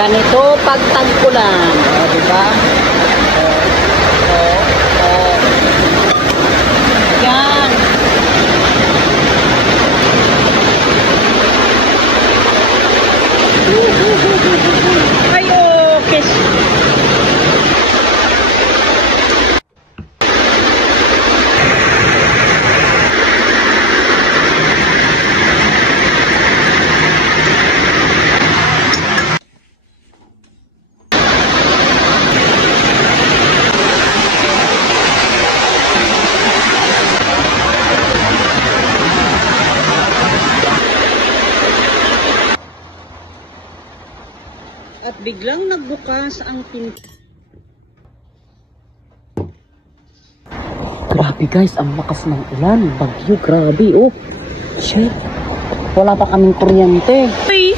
Ganito pag tag-ulan. O, diba? Yan. Ay, okay. At biglang nagbukas ang pinto. Grabe guys, ang lakas ng ulan. Bagyo, grabe oh. Shit. Wala pa kaming kuryente. Hey.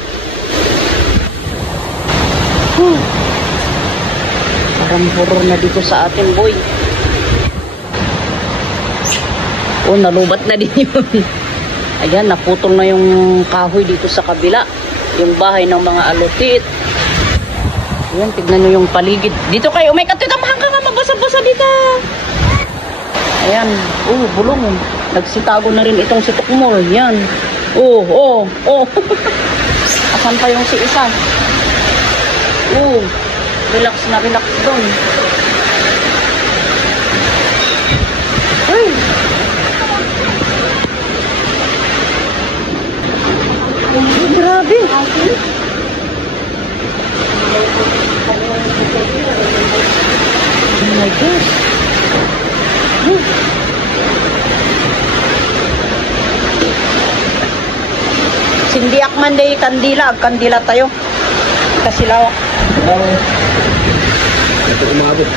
Parang horror na dito sa atin, boy. Oh, nalubat na din yun. Ayan, naputol na yung kahoy dito sa kabila. Yung bahay ng mga alutit. Ayan, tignan nyo yung paligid. Dito kayo, may katitamahan ka nga, mabasa-basa dito. Ayan, bulong. Nagsitago na rin itong si Tukmol. Yan. Asan pa yung si isa? Relax na relax doon. Ay! Grabe! Oh my gosh. Sindiak man day kandila, kandila tayo. Kasilawak. Ito umabot.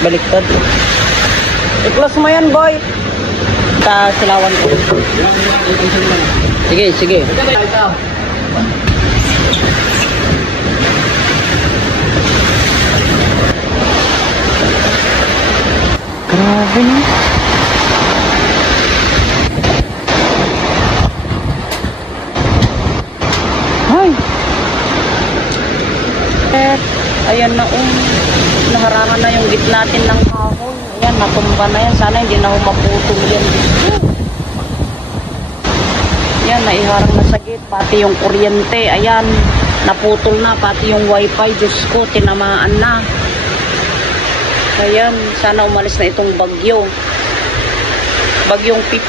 Baliktad. I-close mo yan, boy. Silawan ko. Sige, sige. Grabe na. Ay. Ayan na naharangan na yung gitna natin ng kahoy. Ayan, natumba na yan. Sana hindi na maputol yan. Ayan, naiharang na sa gate. Pati yung kuryente. Ayan, naputol na. Pati yung wifi. Diyos ko, tinamaan na. Ayan, sana umalis na itong bagyo. Bagyong Pipi.